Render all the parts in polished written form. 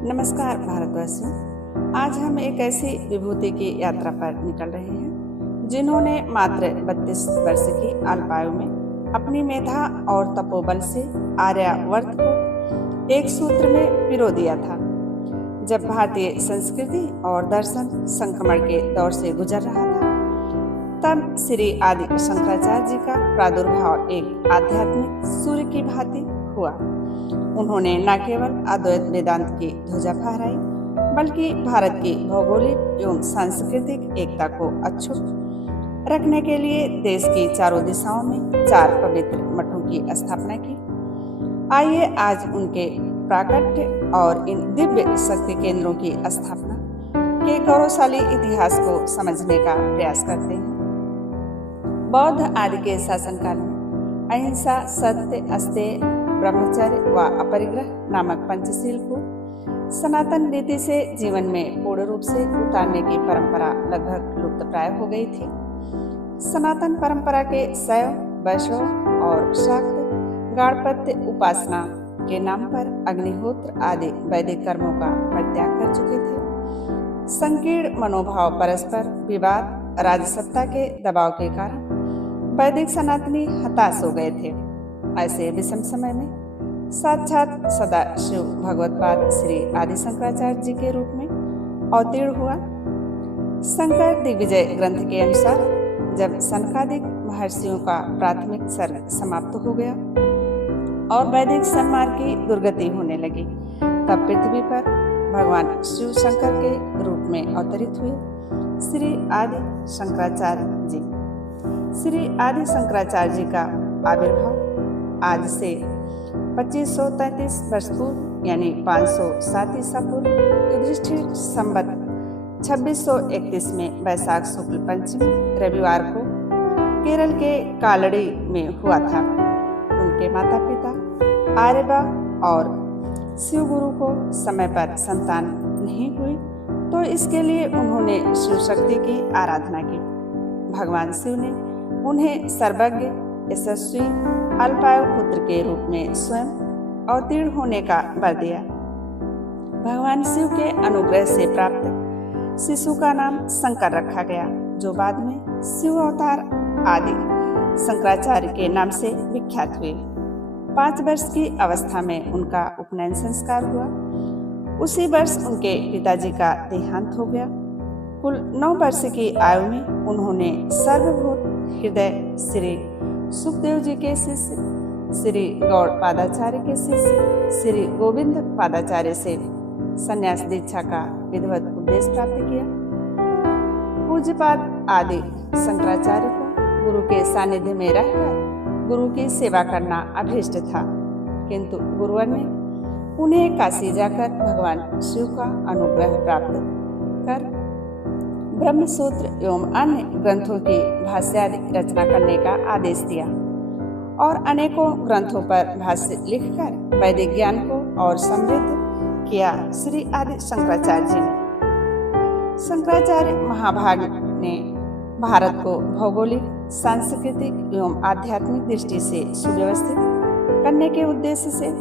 नमस्कार भारतवासियों। आज हम एक ऐसी विभूति की यात्रा पर निकल रहे हैं जिन्होंने मात्र 32 वर्ष की अल्पायु में अपनी मेधा और तपोबल से आर्यावर्त को एक सूत्र में पिरो दिया था। जब भारतीय संस्कृति और दर्शन संक्रमण के दौर से गुजर रहा था, तब श्री आदि शंकराचार्य जी का प्रादुर्भाव एक आध्यात्मिक सूर्य की भांति हुआ। उन्होंने न केवल अद्वैत वेदांत की ध्वजा फहराई, बल्कि भारत की भौगोलिक एवं सांस्कृतिक एकता को अक्षुण्ण रखने के लिए देश की चारों दिशाओं में 4 पवित्र मठों की स्थापना की। आइए आज उनके प्राकट्य और इन दिव्य शक्ति केंद्रों की स्थापना के गौरवशाली इतिहास को समझने का प्रयास करते हैं। बौद्ध आदि के शासनकाल में अहिंसा, सत्य, अस्तेय, ब्रह्मचर्य व अपरिग्रह नामक पंचशील को सनातन रीति से जीवन में पूर्ण रूप से उतारने की परंपरा लगभग लुप्त प्राय हो गई थी। सनातन परंपरा के शैव, वैष्णव और शाक्त गाणपत्य उपासना के नाम पर अग्निहोत्र आदि वैदिक कर्मों का परित्याग कर चुके थे। संकीर्ण मनोभाव, परस्पर विवाद, राजसत्ता के दबाव के कारण वैदिक सनातनी हताश हो गए थे। ऐसे विषम समय में साक्षात सदाशिव भगवत्पाद श्री आदि शंकराचार्य जी के रूप में अवतीर्ण हुआ। शंकर दिग्विजय ग्रंथ के अनुसार जब सनकादिक महर्षियों का प्राथमिक सर्ग समाप्त हो गया और वैदिक सन्मार्ग की दुर्गति होने लगी, तब पृथ्वी पर भगवान शिव शंकर के रूप में अवतरित हुए श्री आदि शंकराचार्य जी। श्री आदि शंकराचार्य जी का आविर्भाव आज से 2533 वर्ष पूर्व यानी 507 ईसा पूर्व युधिष्ठिर संवत 2631 में वैशाख शुक्ल पंचमी रविवार को केरल के कालड़ी में हुआ था। उनके माता पिता आर्यबा और शिव गुरु को समय पर संतान नहीं हुई, तो इसके लिए उन्होंने शिव शक्ति की आराधना की। भगवान शिव ने उन्हें सर्वज्ञ, यशस्वी, अल्पायु पुत्र के रूप में स्वयं अवतीर्ण होने का वर दिया। भगवान शिव के अनुग्रह से प्राप्त शिशु का नाम शंकर रखा गया, जो बाद में शिव अवतार आदि शंकराचार्य के नाम से विख्यात हुए। 5 वर्ष की अवस्था में उनका उपनयन संस्कार हुआ। उसी वर्ष उनके पिताजी का देहांत हो गया। कुल 9 वर्ष की आयु में उन्होंने सर्वभूत हृदय श्री सुखदेव जी के शिष्य श्री गौड़ पादाचार्य के शिष्य श्री गोविंद पादाचार्य से संन्यास दीक्षा का विधिवत उपदेश प्राप्त किया। पूज्यपाद आदि शंकराचार्य को गुरु के सानिध्य में रहकर गुरु की सेवा करना अभीष्ट था, किंतु गुरुवर ने उन्हें काशी जाकर भगवान शिव का अनुग्रह प्राप्त कर ब्रह्मसूत्र एवं अन्य ग्रंथों की भाष्यादि रचना करने का आदेश दिया और अनेकों ग्रंथों पर भाष्य लिखकर वैदिक ज्ञान को और समृद्ध किया। श्री आदि शंकराचार्य जी ने शंकराचार्य महाभाग ने भारत को भौगोलिक, सांस्कृतिक एवं आध्यात्मिक दृष्टि से सुव्यवस्थित करने के उद्देश्य से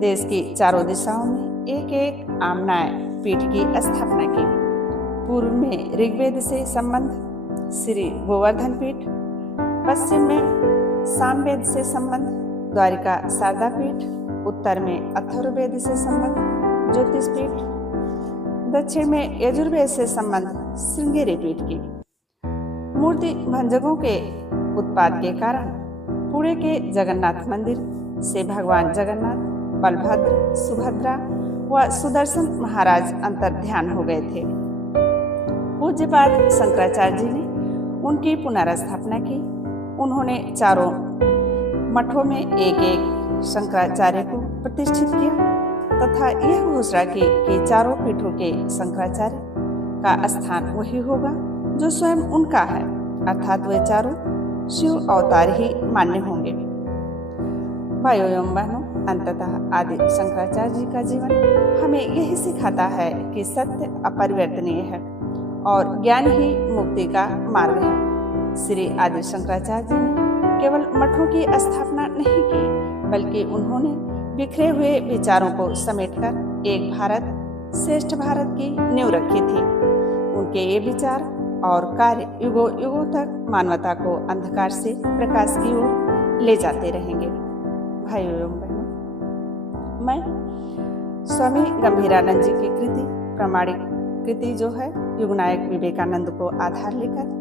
देश की चारों दिशाओं में एक एक आमनाय पीठ की स्थापना की। पूर्व में ऋग्वेद से संबंध श्री गोवर्धन पीठ, पश्चिम में सामवेद से संबंध द्वारिका शारदा पीठ, उत्तर में अथर्ववेद से संबंध ज्योतिष पीठ, दक्षिण में यजुर्वेद से संबंध श्रृंगेरी पीठ की। मूर्ति भंजकों के उत्पाद के कारण पुणे के जगन्नाथ मंदिर से भगवान जगन्नाथ, बलभद्र, सुभद्रा व सुदर्शन महाराज अंतर्ध्यान हो गए थे। पूज्यपाद शंकराचार्य जी ने उनकी पुनर्स्थापना की। उन्होंने चारों मठों में एक एक शंकराचार्य को प्रतिष्ठित किया तथा यह घोषणा की कि चारों पीठों के शंकराचार्य का स्थान वही होगा जो स्वयं उनका है, अर्थात वे चारों शिव अवतार ही मान्य होंगे। भाइयों एवं बहनों, अंततः आदि शंकराचार्य जी का जीवन हमें यही सिखाता है कि सत्य अपरिवर्तनीय है और ज्ञान ही मुक्ति का मार्ग है। श्री आदि शंकराचार्य जी ने केवल मठों की स्थापना नहीं की, बल्कि उन्होंने बिखरे हुए विचारों को समेटकर एक भारत श्रेष्ठ भारत की नींव रखी थी। उनके ये विचार और कार्य युगों युगों तक मानवता को अंधकार से प्रकाश की ओर ले जाते रहेंगे। भाइयों एवं बहनों, मैं स्वामी गंभीरानंद जी की कृति प्रामाणिक कृति जो है युगनायक विवेकानंद को आधार लेकर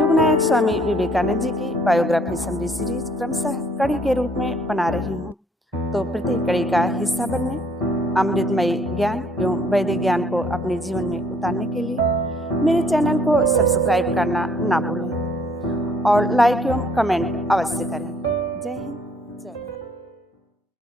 युगनायक स्वामी विवेकानंद जी की बायोग्राफी समरी सीरीज क्रमशः कड़ी के रूप में बना रही हूँ। तो प्रत्येक कड़ी का हिस्सा बनने, अमृतमयी ज्ञान एवं वैदिक ज्ञान को अपने जीवन में उतारने के लिए मेरे चैनल को सब्सक्राइब करना ना भूलें और लाइक एवं कमेंट अवश्य करें।